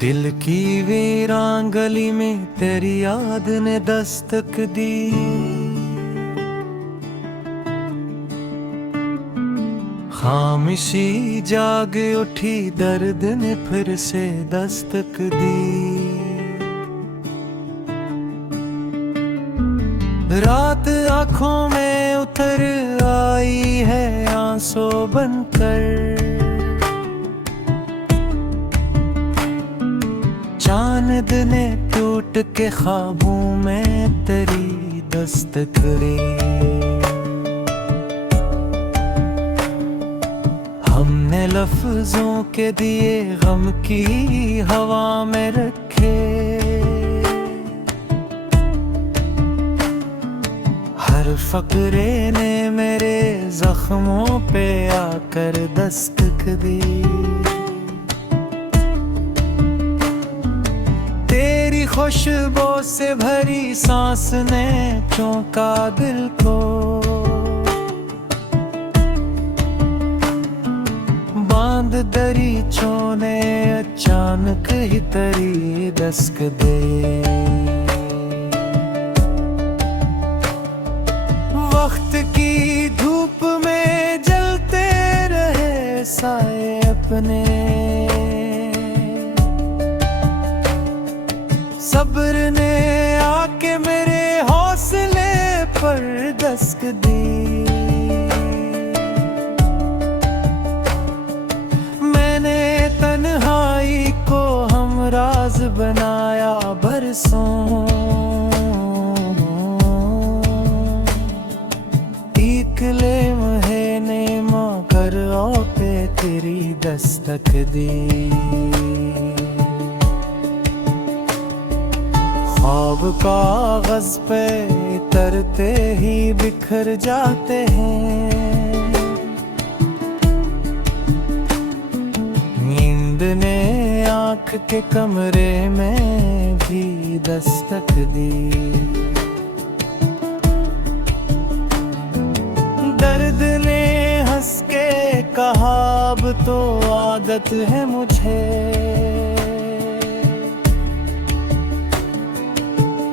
दिल की वीरान गली में तेरी याद ने दस्तक दी। खामोशी जाग उठी, दर्द ने फिर से दस्तक दी। रात आंखों में उतर आई है आंसू बनकर। चांद ने टूट के ख्वाबों में तेरी दस्तक दी। हमने लफ्जों के दिए गम की हवा में रखे। हर फकरे ने मेरे जख्मों पे आकर दस्तक दी। तेरी खुशबू से भरी सांस ने चौंका दिल को। बांध दरीचों ने अचानक ही तेरी दस्तक दे। वक्त की धूप में जलते रहे साए अपने। सब्र ने आके मेरे हौसले पर दस्तक दी। मैंने तन्हाई को हमराज बनाया बरसों। इकले महीने मगर पे तेरी दस्तक दी। ख्वाब कागज पे तरते ही बिखर जाते हैं। नींद ने आँख के कमरे में भी दस्तक दी। दर्द ने हंस के कहा अब तो आदत है मुझे।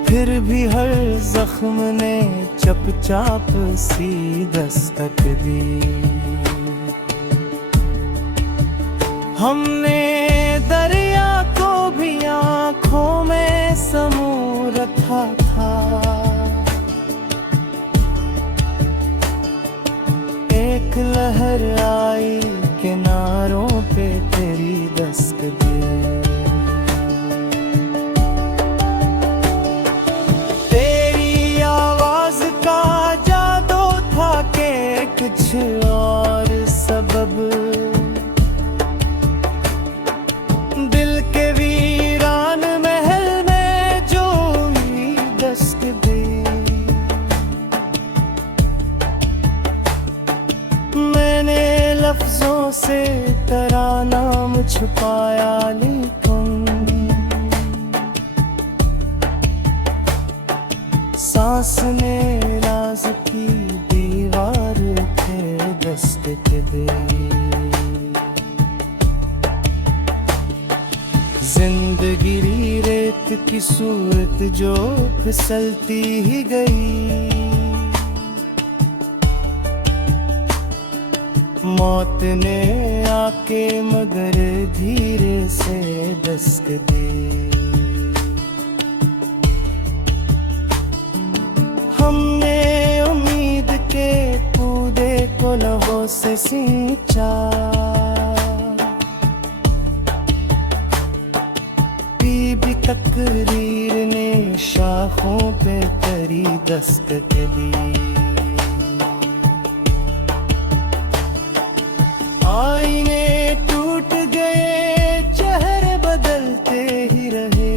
फिर भी हर जख्म ने चपचाप सी दस्तक दी। हमने दरिया को भी आँखों में समो रखा था। एक लहर आई किनारों पे तेरी दस्तक दी। कुछ और सबब दिल के वीरान महल में जो दस्तक दी। मैंने लफ्जों से तेरा नाम छुपाया लेकिन सांस ने राज की दीवार दस्तक दे। जिंदगी रेत की सूरत जो फिसलती ही गई। मौत ने आके मगर धीरे से दस्तक दी। हमने उम्मीद के कूदे को लहू से सींचा। बीबी तकरीर ने शाखों पे तेरी दस्तक दी। आईने टूट गए चेहरे बदलते ही रहे।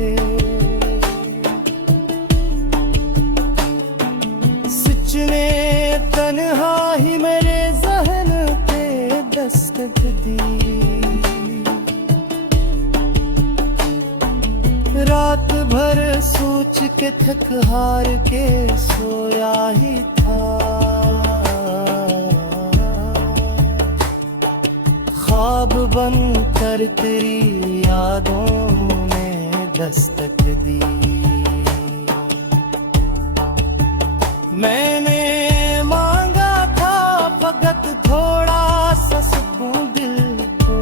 सच में तन्हा ही मेरे ज़हन पे दस्तक दी। रात भर सोच के थक हार के सोया ही था। ख्वाब बनकर तेरी यादों दस्तक दी। मैंने मांगा था फकत थोड़ा सा सुकून दिल को,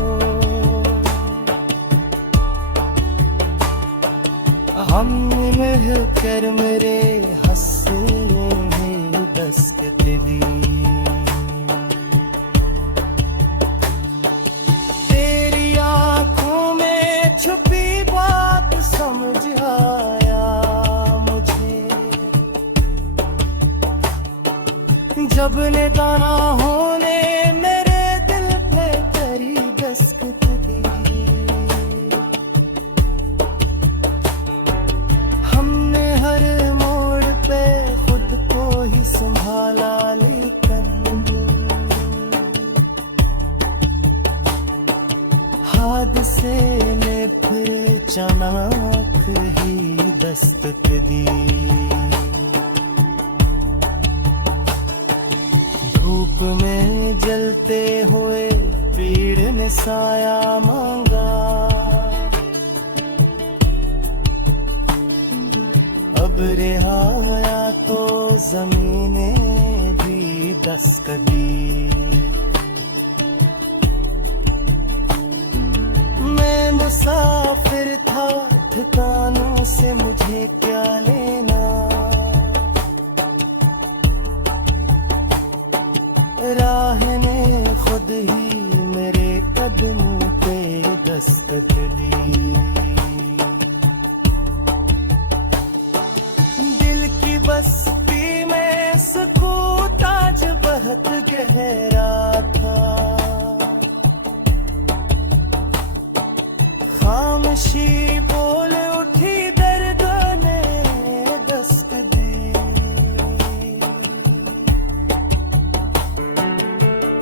हमने मिलकर मेरे हंसने में दस्तक दी। तेरी आंखों में छुपी बात समझ आया मुझे, जब ने दाना होने मेरे दिल पे तेरी दस्तक दी। हमने हर मोड़ पे खुद को ही संभाला, लेकिन हादसे ने फिर अचानक ही दस्तक दी। धूप में जलते हुए पेड़ ने साया मांगा, अब रिहाया तो जमीने भी दस्तक दी। मैं मुसाफिर था ठिकानों से मुझे क्या लेना, राह ने खुद ही मेरे कदमों पे दस्तक दी। दिल की बस्ती में सुकून आज बहुत गहरा था, खामोशी बोल उठी दर्द ने दस्तक दी।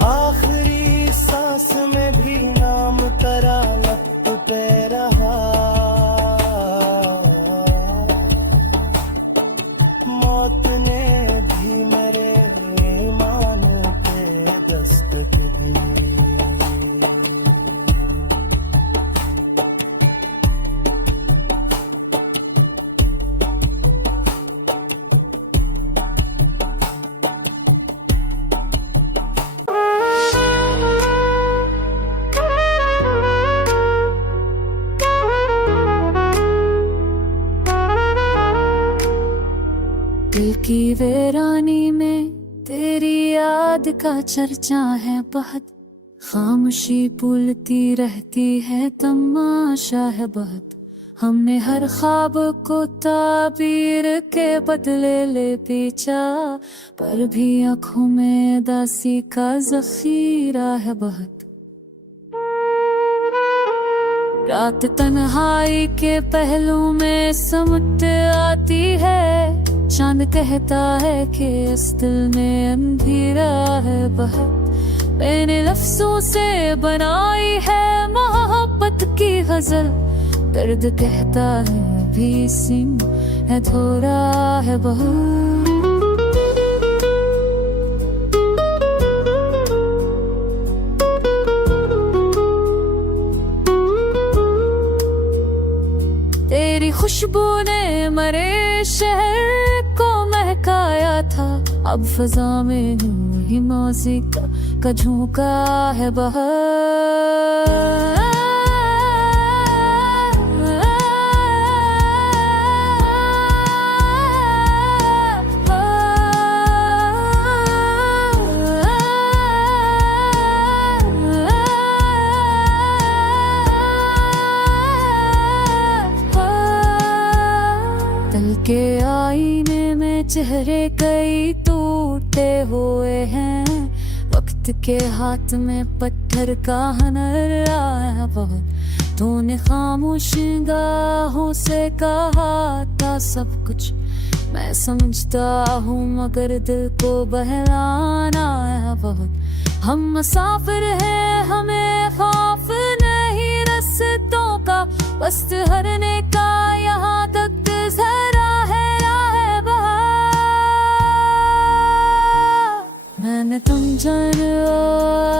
आखिरी सांस में भी नाम तेरा लब पे रहा, मौत ने भी मेरे ईमान पे दस्तक दी। दिल की वीरानी में तेरी याद का चर्चा है बहुत, खामोशी पुलती रहती है तमाशा है बहुत। हमने हर ख्वाब को ताबीर के बदले ले पीछा, पर भी आँखों में दासी का ज़ख़ीरा है बहुत। रात तन्हाई के पहलू में समट आती है, चांद कहता है कि इस दिल में अंधेरा है बहुत। मैंने लफ्जों से बनाई है मोहब्बत की गजल, दर्द कहता है भी सिंह है थोड़ा है बहुत। तेरी खुशबू ने मरे शहर को महकाया था, अब फजा में ही मौसी का झोंका है बहुत। दिल के आईने में चेहरे कई टूटे हुए हैं, वक्त के हाथ में पत्थर का हुनर आया बहुत। तूने खामोश निगाहों से कहा था सब कुछ, मैं समझता हूँ मगर दिल को बहलाना है बहुत। हम मुसाफिर हैं हमें खौफ नहीं रस्तों का, बस ठहरने का यहाँ तक जरा है राह बहा। मैंने तुम जन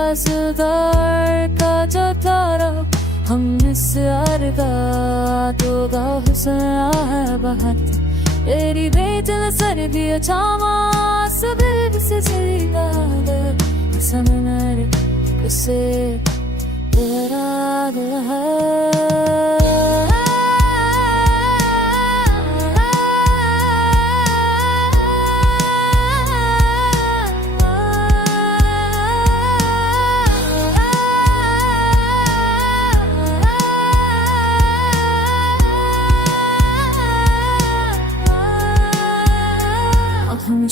आज़दार का जो तारा, हम इस अर्गा बातों का हुस्न है बहुत, तेरी बेचल सर्दी छावा सबब से सीधा समनर से तेरा दिल है।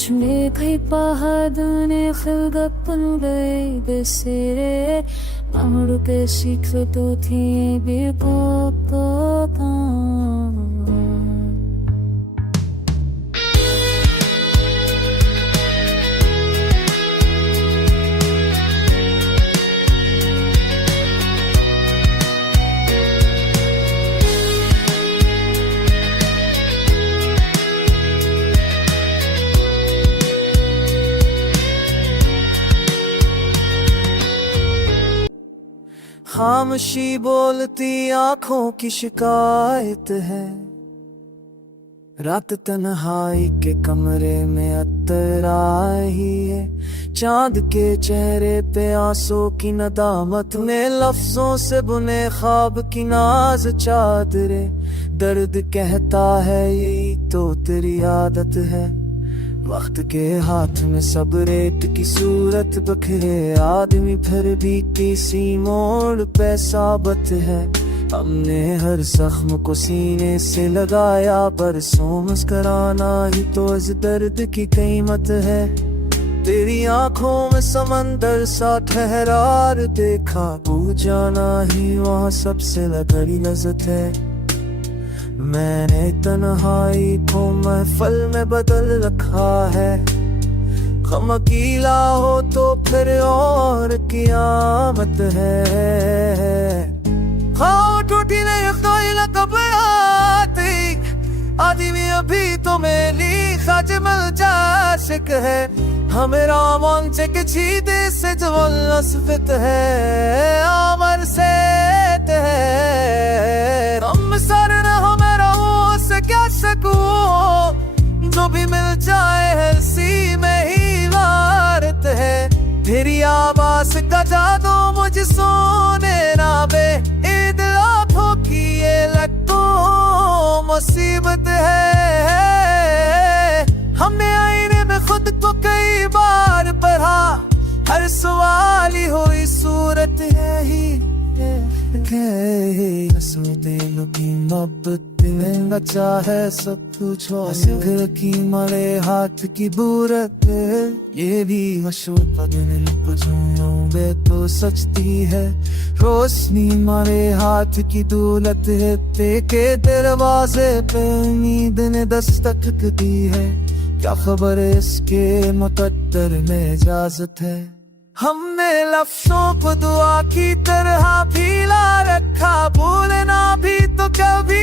Şimdi kayıpahadığını xilgappın besere Namru ke secreto thi bir popotan खामोशी बोलती आंखों की शिकायत है, रात तन्हाई के कमरे में अत्तर आई है, चांद के चेहरे पे आंसू की नदामत में लफ्जों से बुने ख्वाब की नाज चादरे, दर्द कहता है यही तो तेरी आदत है, वक्त के हाथ में सब रेत की सूरत बखरे आदमी फिर भी किसी मोड़ पे साबित है, हमने हर जख्म को सीने से लगाया बरसों मुस्कुराना ही तो इस दर्द की कीमत है, तेरी आंखों में समंदर सा ठहरार देखा भूल जाना ही वहाँ सबसे बड़ी लज़्ज़त है, मैंने तन्हाई को महफल में बदल रखा है, गम अकेला हो तो फिर और कियामत है, खाओ टूटी नहीं कोई कब आती आदमी अभी तो मेरी सच मिल जाशिक है, हमेरा मन से किसी देश से जो नस्बत है अमर से है, हम सर न हो मेरा वो से क्या सकूं, जो भी मिल जाए है सी में ही वारत है, तेरी आवाज का जादू मुझे सोने ना बे ईद लाखों की ये लगो मुसीबत है, हमने आईने में खुद को कई बार पढ़ा, हर सवाल ही हुई सूरत है ही दिल की मोहब्बत में बचा है सब कुछ, घर की मरे हाथ की बूरत है, ये भी मशहूर बे तो सचती है, रोशनी मरे हाथ की दौलत है, तेरे दरवाजे पे उम्मीद ने दस्तक दी है, क्या खबर इसके मुकद्दर में इजाजत है, हमने लफ्जों को दुआ की तरह फैला रखा, भूलना भी तो कभी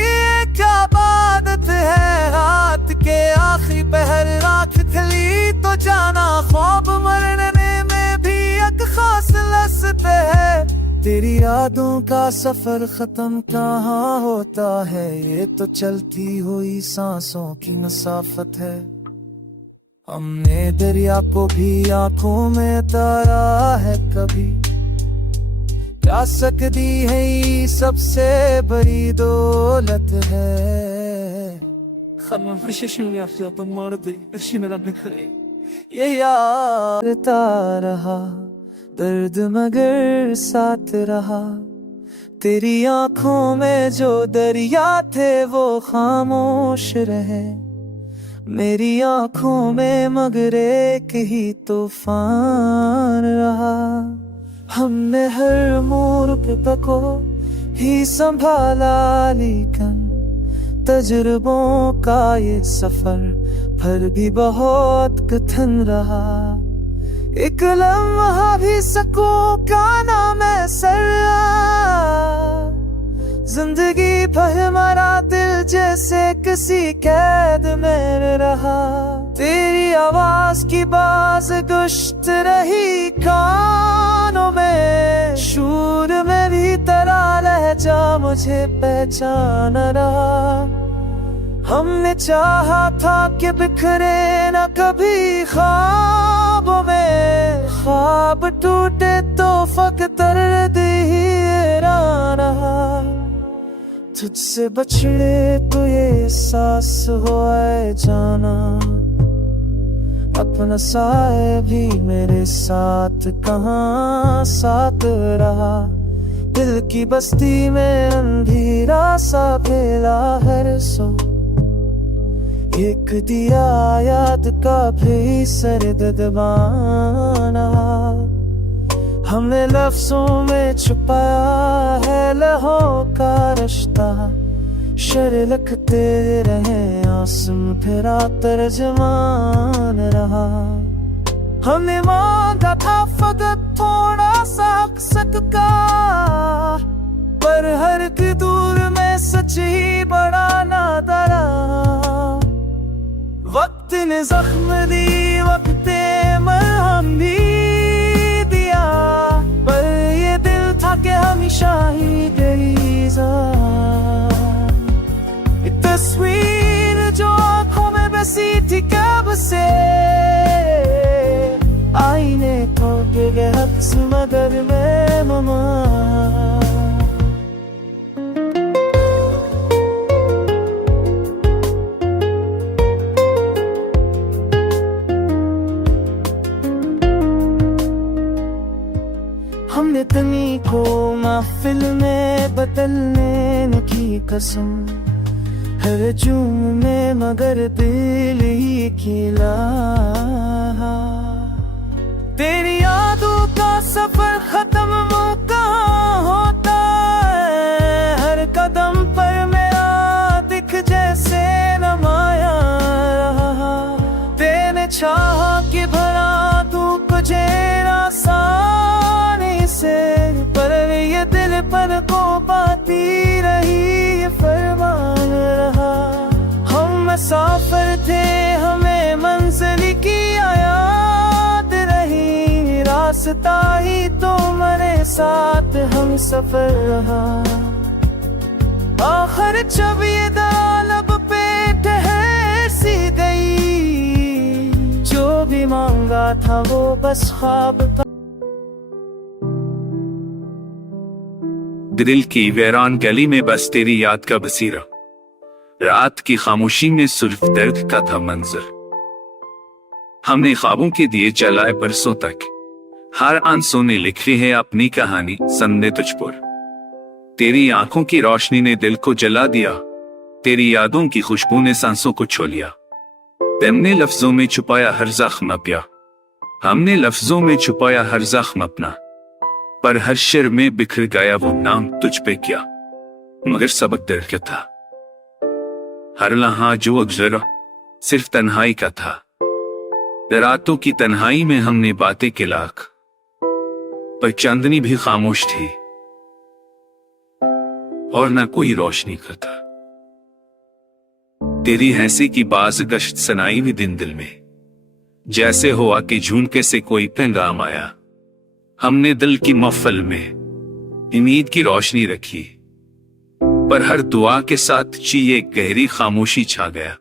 क्या आदत है, रात के आखिरी पहर रात खली तो जाना ख्वाब मरने में भी एक खास लज़्ज़त है, तेरी यादों का सफर खत्म कहाँ होता है, ये तो चलती हुई सांसों की मसाफत है, हमने दरिया को भी आंखों में तारा है कभी, क्या सकती है ये सबसे बड़ी दौलत है, ये यारता रहा दर्द मगर साथ रहा, तेरी आंखों में जो दरिया थे वो खामोश रहे, मेरी आंखों में मगर एक ही तूफान रहा, हमने हर मोड़ को ही संभाला, लेकिन तजुर्बों का ये सफर फिर भी बहुत कठिन रहा, एक लम्हा भी सकूं का नाम है सरा, जिंदगी भर मरा दिल जैसे किसी कैद में रहा, तेरी आवाज की बाज गुश्त रही कानों में, शूर में भी तरा लह जा मुझे पहचान रहा। हमने चाहा था कि बिखरे न कभी ख्वाबों में, ख्वाब टूटे तो फकत दर्द ही रहा। तुझसे बछड़े तो ये एहसास हुआ है जाना, अपना साए भी मेरे साथ कहाँ साथ रहा। दिल की बस्ती में अंधेरा सा फैला है सो, एक दिया याद का भी सरदर्द बाना। हमने लफ्जों में छुपाया है लहों का रिश्ता, शर लिखते रहे आसम फिरा तर्जमान रहा। हमने मांगा था फकत थोड़ा सा अक्सक का, पर हर की दूर में सच ही बड़ा नादरा। वक्त ने जख्म दी, वक्त मरहम भी दिया, पर ये दिल था कि हमेशा ही तेरी जान। तस्वीर जो आंखों में बसी थी कब से, आईने को गए हक्स मगर में ममा। हमने तनी को महफिल में बदलने की कसम, हर जूम में मगर दिल ही खिला। तेरी यादों का सफर खत्म मौका होता है, हर कदम पर मेरा दिख जैसे नमाया रहा। तेने चाहा कि भरा तू तुझे आसानी से, पर ये दिल पर को पाती रही ये फरमान रहा। हम मुसाफिर थे, हमें मंजिल की याद रही, रास्ता ही तो मेरे साथ हम सफर रहा। आखिर जब ये दालब पे ठहर सी गई, जो भी मांगा था वो बस ख्वाब था। दिल की वीरान गली में बस तेरी याद का बसीरा, रात की खामोशी में सिर्फ दर्द का था मंजर। हमने ख्वाबों के दिए जलाए बरसों तक, हर आंसू ने लिखी है अपनी कहानी सन्ने तुझ पर। तेरी आंखों की रोशनी ने दिल को जला दिया, तेरी यादों की खुशबू ने सांसों को छो लिया। तुमने लफ्जों में छुपाया हर जख्म अपना, हमने लफ्जों में छुपाया हर जख्म अपना, पर हर शेर में बिखर गया वो नाम तुझ पे क्या, मगर सबक दर्द का था। हर लम्हा जो गुजरा सिर्फ तन्हाई का था, रातों की तन्हाई में हमने बातें के लाख, पर चांदनी भी खामोश थी और न कोई रोशनी का था। तेरी हंसी की बाज गश्त सनाई भी दिन दिल में, जैसे हुआ कि झुमके से कोई पैगाम आया। हमने दिल की महफिल में उम्मीद की रोशनी रखी, पर हर दुआ के साथ ची एक गहरी खामोशी छा गया।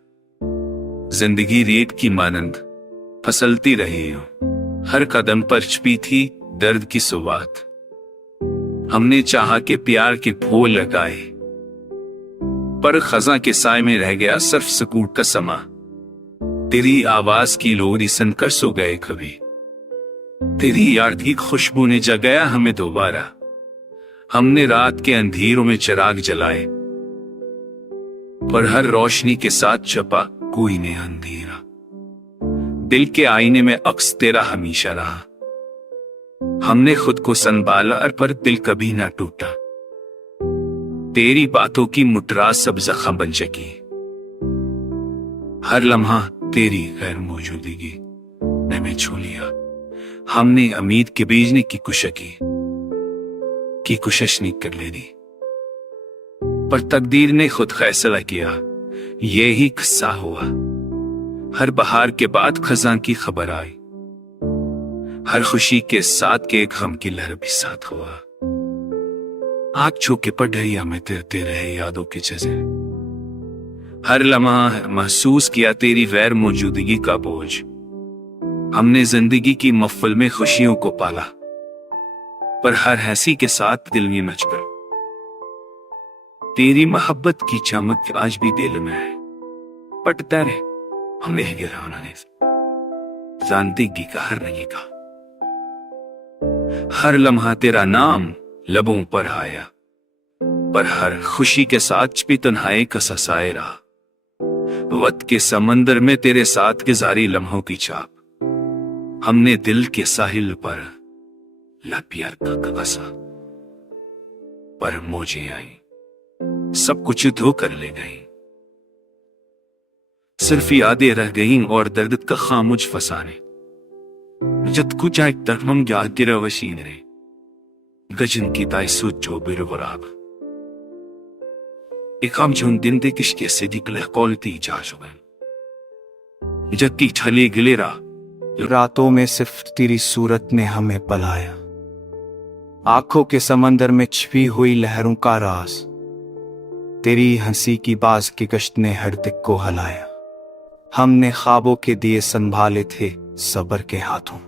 जिंदगी रेत की मानंद फसलती रही हो, हर कदम पर छिपी थी दर्द की सुवात। हमने चाहा कि प्यार के फूल लगाए, पर खजा के साए में रह गया सिर्फ सुकून का समा। तेरी आवाज की लोरी सुनकर सो गए कभी, तेरी याद की खुशबू ने जगाया हमें दोबारा। हमने रात के अंधेरों में चिराग जलाए, पर हर रोशनी के साथ छपा कोई ने अंधेरा। दिल के आईने में अक्स तेरा हमेशा रहा, हमने खुद को संभाला पर दिल कभी ना टूटा। तेरी बातों की मुटरा सब जख्म बन सकी, हर लम्हा तेरी गैर मौजूदगी ने मैं छू लिया। हमने उम्मीद के बीजने की कोशिश नहीं कर लेनी, पर तकदीर ने खुद फैसला किया, यही किस्सा हुआ। हर बहार के बाद खजां की खबर आई, हर खुशी के साथ के गम की लहर भी साथ हुआ। आग छू के पढ़िया में तैरते रहे यादों के जजे। हर लम्हा महसूस किया तेरी गैर मौजूदगी का बोझ। हमने जिंदगी की महफिल में खुशियों को पाला, पर हर हंसी के साथ दिल में मचकर तेरी मोहब्बत की चमक आज भी दिल में है। पटता रहे हमें गिराना नहीं जिंदगी का हर नहीं का। हर लम्हा तेरा नाम लबों पर आया, पर हर खुशी के साथ भी तन्हाई का ससाए रहा। वक्त के समंदर में तेरे साथ गुजारी लम्हों की छाप। हमने दिल के साहिल पर प्यार का बसा, पर मौजें आई सब कुछ धो कर ले गई। सिर्फ यादें रह गईं और दर्द का खामोश फसाने। जद कुछ एक तरफम याद की रवशीन रे गजन की ताई सोचो बिरवराब। एक हम जुन दिन दे किश्के से दिखले कौलती जा शुगन जद की छले गिलेरा। रातों में सिर्फ तेरी सूरत ने हमें पलाया। आंखों के समंदर में छिपी हुई लहरों का राज। तेरी हंसी की बाज की कश्त ने हर दिक को हलाया। हमने ख्वाबों के दिए संभाले थे सब्र के हाथों।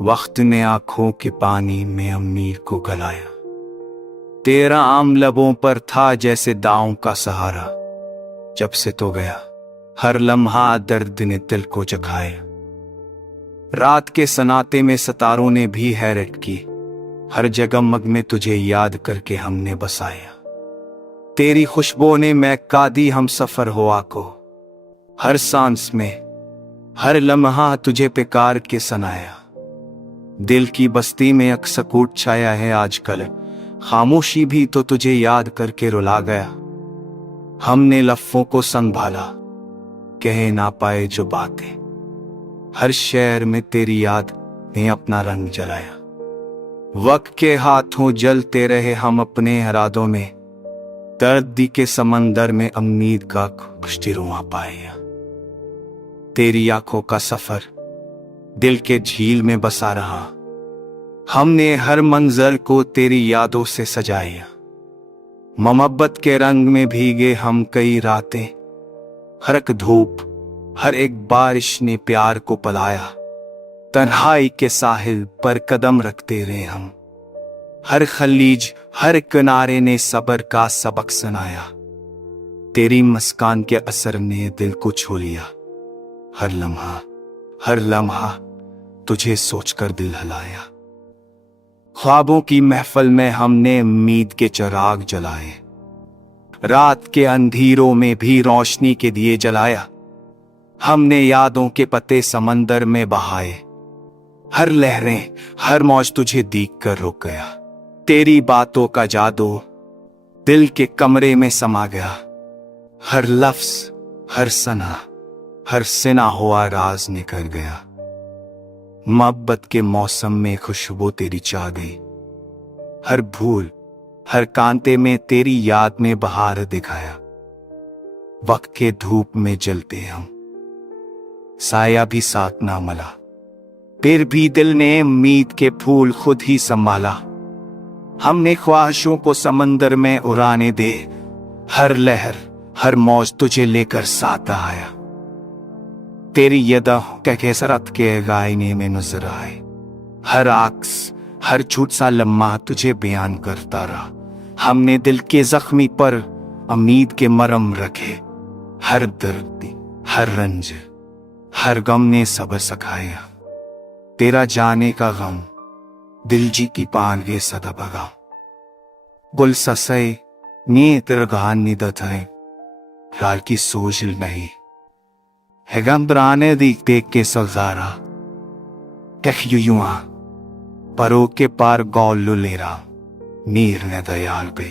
वक्त ने आंखों के पानी में अमीर को गलाया। तेरा आम लबों पर था जैसे दांव का सहारा। जब से तो गया हर लम्हा दर्द ने दिल को जगाया। रात के सनाते में सितारों ने भी हैरत की। हर जगमग में तुझे याद करके हमने बसाया। तेरी खुशबू ने महका दी हम सफर हुआ को। हर सांस में हर लम्हा तुझे पुकार के सनाया। दिल की बस्ती में एक सकूट छाया है आजकल। खामोशी भी तो तुझे याद करके रुला गया। हमने लफ्जों को संभाला, कह ना पाए जो बातें। हर शहर में तेरी याद ने अपना रंग जलाया। वक्त के हाथों जलते रहे हम अपने इरादों में। दर्द के समंदर में उम्मीद का खुशतिरुआ पाया। तेरी आंखों का सफर दिल के झील में बसा रहा। हमने हर मंजर को तेरी यादों से सजाया। मोहब्बत के रंग में भीगे हम कई रातें। हर एक धूप हर एक बारिश ने प्यार को पलाया। तन्हाई के साहिल पर कदम रखते रहे हम। हर खलीज हर किनारे ने सब्र का सबक सुनाया। तेरी मुस्कान के असर ने दिल को छू लिया। हर लम्हा तुझे सोचकर दिल हिलाया। ख्वाबों की महफिल में हमने उम्मीद के चिराग जलाए। रात के अंधेरों में भी रोशनी के दिए जलाया। हमने यादों के पत्ते समंदर में बहाए। हर लहरें हर मौज तुझे देख कर रुक गया। तेरी बातों का जादू दिल के कमरे में समा गया। हर लफ्ज हर सना हर सिना हुआ राज निकल गया। मोहब्बत के मौसम में खुशबू तेरी छा गई। हर भूल हर कांटे में तेरी याद में बहार दिखाया। वक्त के धूप में जलते हम, साया भी साथ ना मला। फिर भी दिल ने उम्मीद के फूल खुद ही संभाला। हमने ख्वाहिशों को समंदर में उड़ाने दे। हर लहर हर मौज तुझे लेकर साथ आया। तेरी यदा के केसरत के गायने में नजर आए। हर आक्स हर झूठ सा लम्हा तुझे बयान करता रहा। हमने दिल के जख्मी पर उम्मीद के मरहम रखे। हर दर्द हर रंज हर गम ने सब्र सिखाया। तेरा जाने का गम दिल जी की पानगे सदा बगा। गुल ससै नी तिरगान निदत है यार की सोच नहीं है। गम बराने देख के सजारा कह युआ परो के पार गौल लेरा नीर ने दयाल पे।